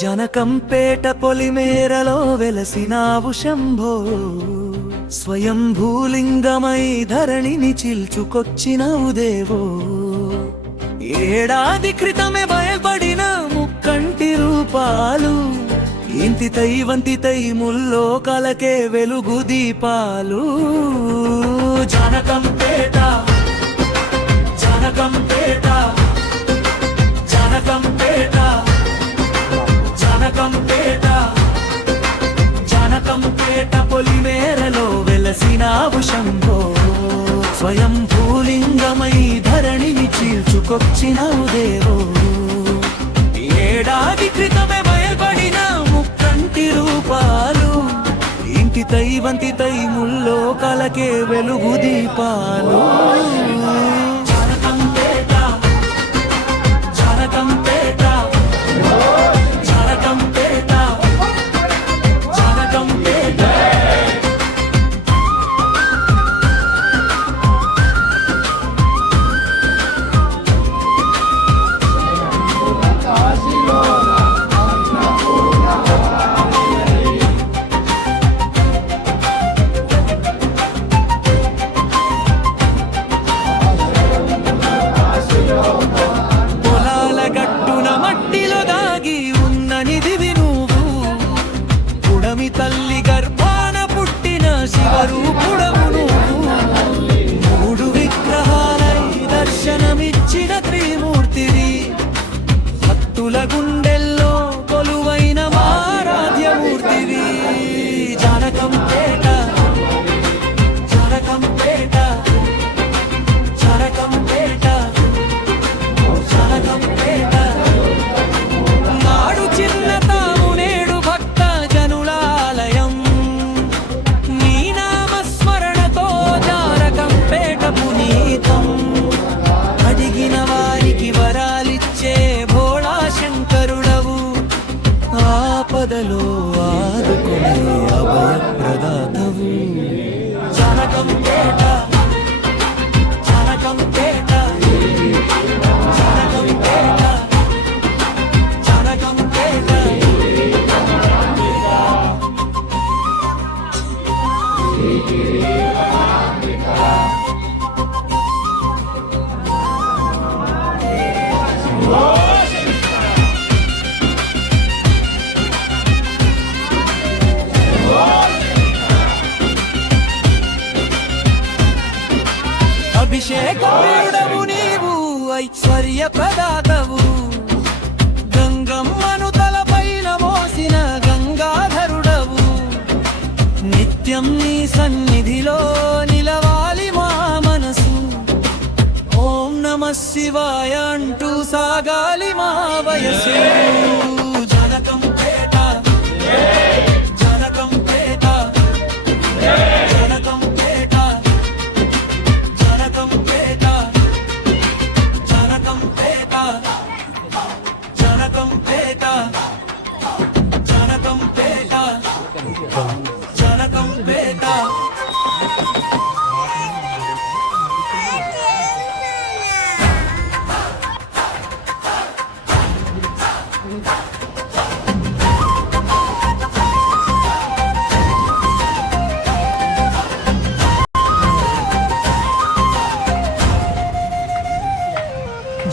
జనకంపేట పొలిమేరలో వెలసినావు శంభో. స్వయం భూలింగమై ధరణిని చిల్చుకొచ్చినవు దేవో. ఏడాది క్రితమే భయపడిన ముక్కంటి రూపాలు ఇంతితై వంతితై తై ముల్లో కలకే వెలుగు దీపాలు. జనకంపేట జనకంపేట చీల్చుకొచ్చినవు దేవో ఏడాది క్రితమే బయల్పడిన ముక్కంటి రూపాలు ఇంటి తై తై ముల్లో కలకే వెలుగు దీపాలు. ఆదుకునే అభయప్రదాతవు. జనకంపేట అభిషేకుడవు నీవు ఐశ్వర్య ప్రదాతవు గంగమ్మను తలపైన మోసిన గంగాధరుడవు. నిత్యం నీ సన్నిధిలో నిలవాలి మా మనసు. ఓం నమ శివాయ అంటూ సాగాలి మా వయసు.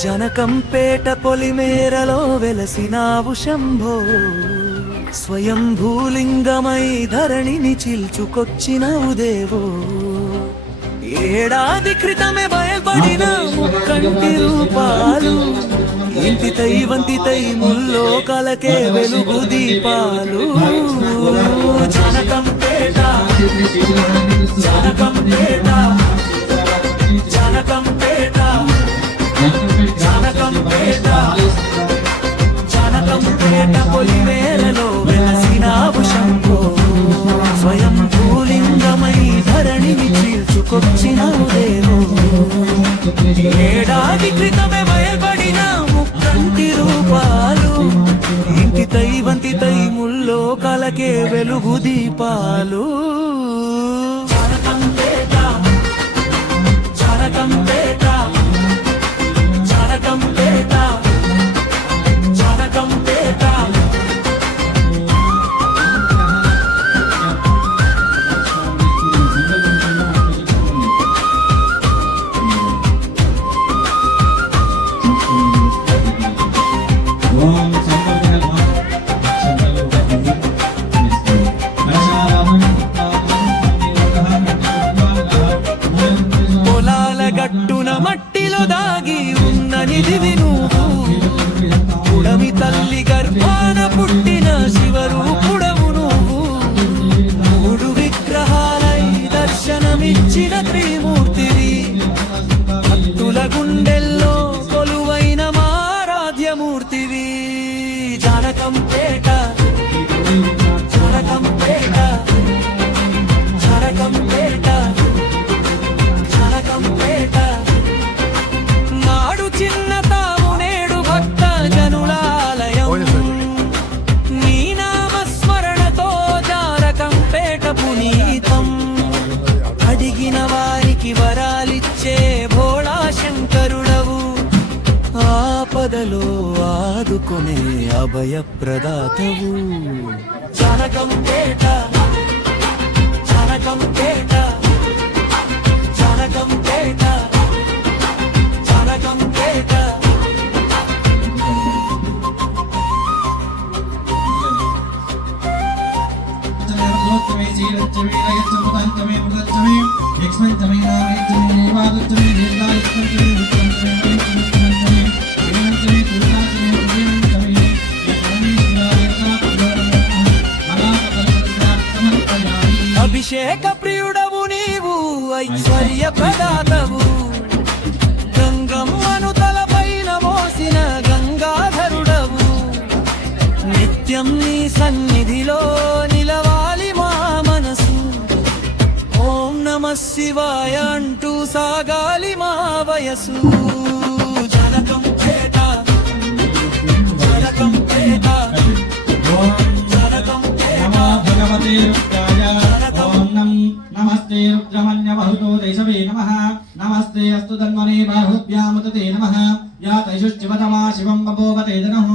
జనకంపేట పొలిమేరలో వెలసినావు శంభో. స్వయం భూలింగమై ధరణిని చిల్చుకొచ్చినవు దేవో. ఏడాది క్రితమే బయల్పడిన ముక్కంటి రూపాలు ఇంటి వంతితై తై ముల్లో కలకే వెలుగు దీపాలు. జనకంపేట జనకంపేట జనకంపేట. ఏడాది క్రితమే బయల్పడిన ముక్కంటి రూపాలు. ఇంటి తై తై ముల్లో కలకే వెలుగు దీపాలు. ఉన్న నువ్వు. పుడమి తల్లి గర్భాన పుట్టిన శివరూపుడవు నువ్వు. మూడు విగ్రహాలై దర్శనమిచ్చిన త్రిమూర్తివి. భక్తుల గుండెల్లో కొలువైన మారాధ్యమూర్తివి. జానకంపే ఆదుకునే అభయప్రదాతవు. జనకంపేట జనకంపేట జనకంపేట జనకంపేట మే పేట రయచ్చముదంతమే ఉదచ్చమే యక్ష్మంతమే నామయచ్చమే నివాదచ్చమే నిర్దాయచ్చమే ఉత్తమంతమే అభిషేక ప్రియుడవు నీవు ఐశ్వర్య ప్రదాతవు. గంగమ్మను తలపైన మోసిన గంగాధరుడవు. నిత్యం నీ సన్నిధిలో నిలవాలి మా మనసు. ఓం నమ శివాయ అంటూ సాగాలి మా వయసు. జనకంపేట జనకంపేట జనకంపేట భగవతే జనకం ఓం నం నమస్తే దైశవే నమ నమస్తే అస్తు తన్మనే బాహుభ్యాముతే నమ యా తైషుశ్చివతమా శివం బభూవతే జనః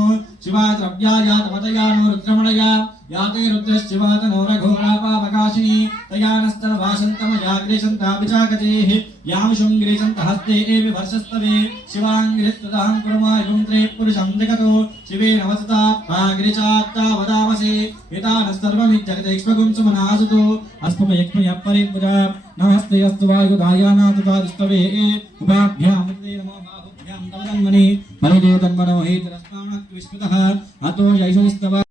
శివా ద్రవ్యా యా తమతయానో రుద్రమణయా యా తే రుద్రశ్చివాతనో రఘోరా తయానస్తన వాసంతమయాగ్రేశంతాపిచాకచేః యాం శృంగ్రేశంత హస్తే ఏవి వర్షస్తవే శివాంగ్రిత్తదాం కురుమాయుం త్రే పురుషం జగతో శివే నవసతా ప్రాగ్రిచాత్తా వదామసే ఏతానస్తర్వమిజ్జగతైక్ష్మగుం సుమనాసుతో అస్మయక్ష్మయ పరిపుజ నమస్తే అస్తు వాయుదాయానాతుతాదిష్టవే ఉపాభ్యాం నమో బాహుభ్యాం తవ పరిజేతన్మనో పరిజే తన్మనో హేతురస్మానక్ విస్మృతః అతో యైషస్తవ